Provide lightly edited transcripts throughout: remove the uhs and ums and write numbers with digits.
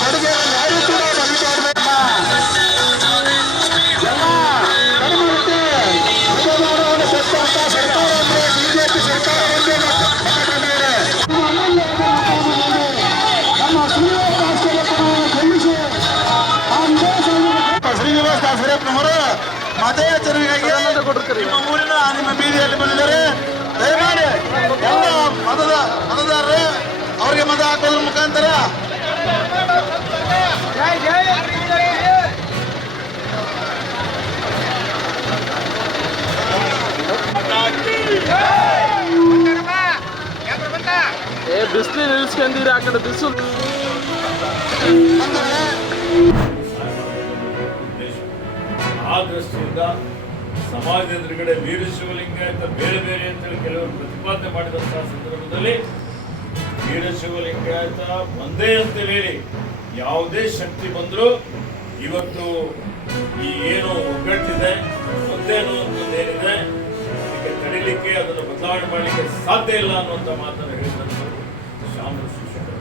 ಕೊಡುಗೆ ಯಾರು ಕೂಡ ಬಲಿಪಾಡಬೇಕ ಎಲ್ಲ ಕಡಿಮೆ ಮತದಾರವನ್ನು ಸತ್ತಂತ ಸರ್ಕಾರ ಅಂದ್ರೆ ಬಿಜೆಪಿ ಸರ್ಕಾರ ಒಂದೇ ನಮ್ಮ ಶ್ರೀನಿವಾಸ ದಾಸರಪ್ಪನವರು ಮತಯಾಚನೆಗಾಗಿ ನಿಮ್ಮ ಊರಿನ ನಿಮ್ಮ ಬೀದಿಯಲ್ಲಿ ಬಂದಿದ್ದಾರೆ. ದಯಮಾಡಿ ಎಲ್ಲ ಮತದಾರರು ಅವರಿಗೆ ಮತ ಹಾಕೋದ್ರ ಮುಖಾಂತರ ಬಿಸಿಲು ನಿಲ್ಸ್ಕೊಂಡಿರಿ ಆ ಕಡೆ ಬಿಸಿಲು ಆ ದೃಷ್ಟಿಯಿಂದ ಸಮಾಜದ ಎದುರುಗಡೆ ವೀರ ಶಿವಲಿಂಗಾಯತ ಬೇರೆ ಬೇರೆ ಅಂತೇಳಿ ಕೆಲವರು ಪ್ರತಿಪಾದನೆ ಮಾಡಿದಂತಹ ಸಂದರ್ಭದಲ್ಲಿ ವೀರ ಶಿವಲಿಂಗಾಯತ ಒಂದೇ ಅಂತೇಳಿ ಹೇಳಿ ಯಾವುದೇ ಶಕ್ತಿ ಬಂದರೂ ಇವತ್ತು ಈ ಏನು ಒಗ್ಗಟ್ಟಿದೆ ಒಂದೇ ಅನ್ನುವಂಥದ್ದೇನಿದೆ ಇದಕ್ಕೆ ತಡಿಲಿಕ್ಕೆ ಅದನ್ನು ಬದಲಾವಣೆ ಮಾಡಲಿಕ್ಕೆ ಸಾಧ್ಯ ಇಲ್ಲ ಅನ್ನುವಂಥ ಮಾತನ್ನು ಹೇಳಿದಂಥವರು ಶಾಮರ ಶಿಕ್ಷಕರು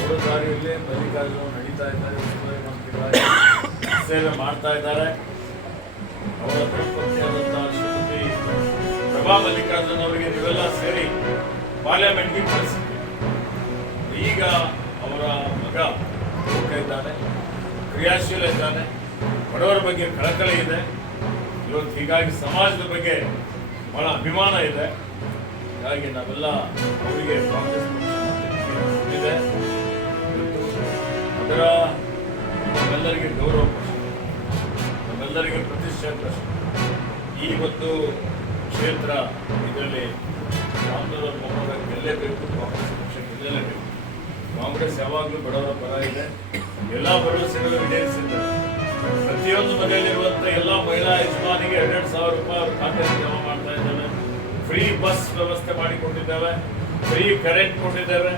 ಅವರ ದಾರಿಯಲ್ಲಿ ಮಲ್ಲಿಕಾರ್ಜುನ ನಡೀತಾ ಇದ್ದಾರೆ, ಮಂತ್ರಿಗಳಾಗಿ ಸೇವೆ ಮಾಡ್ತಾ ಇದ್ದಾರೆ. ಅವರ ಧರ್ಮಪತ್ನಿಯಾದಂತಹ ಶ್ರೀಮತಿ ಪ್ರಭಾ ಮಲ್ಲಿಕಾರ್ಜುನ್ ಅವರಿಗೆ ನೀವೆಲ್ಲ ಸೇರಿ ಪಾರ್ಲಿಮೆಂಟ್ಗೆ ಕಳಿಸಿದ್ವಿ. ಈಗ ಅವರ ಮಗ ಹೋಗ್ತಾ ಇದ್ದಾನೆ, ಕ್ರಿಯಾಶೀಲ ಇದ್ದಾನೆ, ಬಡವರ ಬಗ್ಗೆ ಕಳಕಳಿ ಇದೆ. ಇವತ್ತು ಹೀಗಾಗಿ ಸಮಾಜದ ಬಗ್ಗೆ ಬಹಳ ಅಭಿಮಾನ ಇದೆ. ಹೀಗಾಗಿ ನಾವೆಲ್ಲ ಅವರಿಗೆ ಕಾಂಗ್ರೆಸ್ ಇದೆ. ಅದರ ನಮ್ಮೆಲ್ಲರಿಗೆ ಗೌರವ ಪ್ರಶ್ನೆ, ನಮ್ಮೆಲ್ಲರಿಗೆ ಪ್ರತಿಷ್ಠೆ ಪ್ರಶ್ನೆ. ಈ ಒಂದು ಕ್ಷೇತ್ರ ಇದರಲ್ಲಿ ಶಾಮನೂರ ಮೊಹಮ್ಮದ ಗೆಲ್ಲೇಬೇಕು, ಕಾಂಗ್ರೆಸ್ ಪಕ್ಷ ಗೆಲ್ಲಲೇಬೇಕು. ಕಾಂಗ್ರೆಸ್ ಯಾವಾಗಲೂ ಬಡವರ ಪರ ಇದೆ, ಎಲ್ಲ ಭರವಸೆಗಳು ಈಡೇರಿಸಿದ್ದಾರೆ. ಪ್ರತಿಯೊಂದು ಮನೆಯಲ್ಲಿರುವಂಥ ಎಲ್ಲ ಮಹಿಳಾ ಯಜಮಾನಿಗೆ 2,000 ರೂಪಾಯಿ ಅವ್ರ ಖಾತೆಯಲ್ಲಿ ಜಮಾ ಮಾಡ್ತಾ ಇದ್ದಾವೆ. ಫ್ರೀ ಬಸ್ ವ್ಯವಸ್ಥೆ ಮಾಡಿಕೊಟ್ಟಿದ್ದೇವೆ, ಫ್ರೀ ಕರೆಂಟ್ ಕೊಟ್ಟಿದ್ದೇವೆ.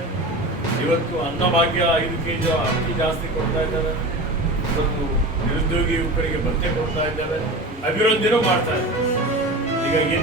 ಇವತ್ತು ಅನ್ನಭಾಗ್ಯ 5 kg ಅಕ್ಕಿ ಜಾಸ್ತಿ ಕೊಡ್ತಾ ಇದ್ದೇವೆ. ಇವತ್ತು ನಿರುದ್ಯೋಗಿ ಯುವಕರಿಗೆ ಭತ್ಯೆ ಕೊಡ್ತಾ ಇದ್ದೇವೆ, ಅಭಿವೃದ್ಧಿನೂ ಮಾಡ್ತಾ ಇದ್ದೇವೆ. ಹೀಗಾಗಿ